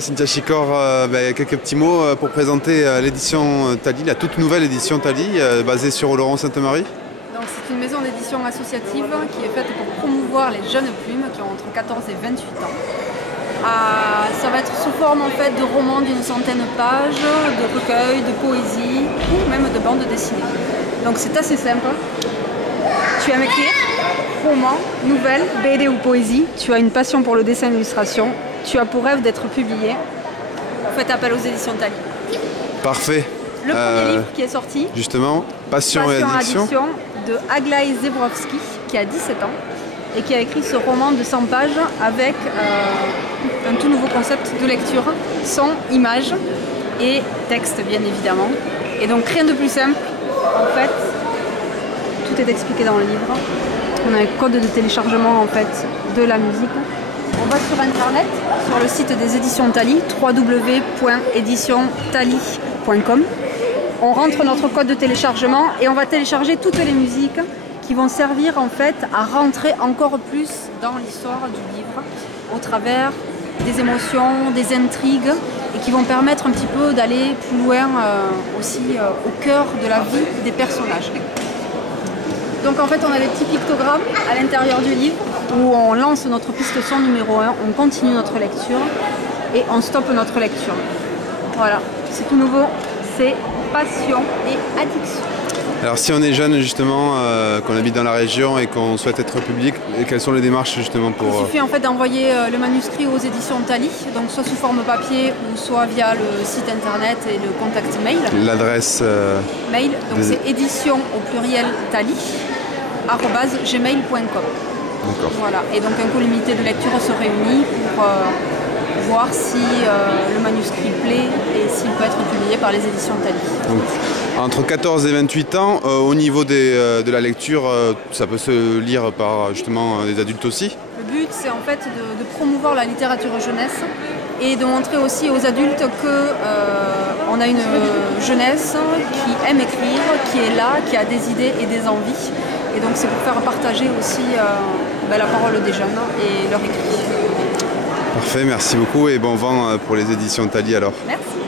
Cynthia Chicor, quelques petits mots pour présenter l'édition Tali, la toute nouvelle édition Tali, basée sur Oloron Sainte-Marie. Donc c'est une maison d'édition associative qui est faite pour promouvoir les jeunes plumes qui ont entre 14 et 28 ans. Ça va être sous forme en fait de romans d'une centaine de pages, de recueils, de poésie ou même de bandes dessinées. Donc c'est assez simple. Tu aimes écrire, roman, nouvelle, BD ou poésie, tu as une passion pour le dessin et l'illustration, tu as pour rêve d'être publié, faites appel aux éditions Tali. Parfait. Le premier livre qui est sorti, justement, Passion et Addiction, de Aglaé Zebrowski, qui a 17 ans et qui a écrit ce roman de 100 pages avec un tout nouveau concept de lecture, son, image et texte bien évidemment. Et donc rien de plus simple, en fait, tout est expliqué dans le livre. On a un code de téléchargement en fait de la musique. On va sur internet, sur le site des éditions Tali, www.editiontali.com. On rentre notre code de téléchargement et on va télécharger toutes les musiques qui vont servir en fait à rentrer encore plus dans l'histoire du livre au travers des émotions, des intrigues et qui vont permettre un petit peu d'aller plus loin aussi au cœur de la vie des personnages. Donc en fait on a des petits pictogrammes à l'intérieur du livre où on lance notre piste son numéro 1, on continue notre lecture et on stoppe notre lecture. Voilà, c'est tout nouveau, c'est Passion et Addiction. Alors si on est jeune justement, qu'on habite dans la région et qu'on souhaite être public, quelles sont les démarches justement pour... Il suffit en fait d'envoyer le manuscrit aux éditions Tali, donc soit sous forme papier ou soit via le site internet et le contact mail. L'adresse mail, donc c'est édition au pluriel Tali @gmail.com. Voilà, et donc un coût limité de lecture se réunit pour voir si le manuscrit plaît et s'il peut être publié par les éditions Tali. Donc, entre 14 et 28 ans, au niveau de la lecture, ça peut se lire par justement des adultes aussi? Le but c'est en fait de promouvoir la littérature jeunesse et de montrer aussi aux adultes qu'on a une jeunesse qui aime écrire, qui est là, qui a des idées et des envies. Et donc c'est pour faire partager aussi la parole des jeunes et leur écrit. Parfait, merci beaucoup et bon vent pour les éditions Tali alors. Merci.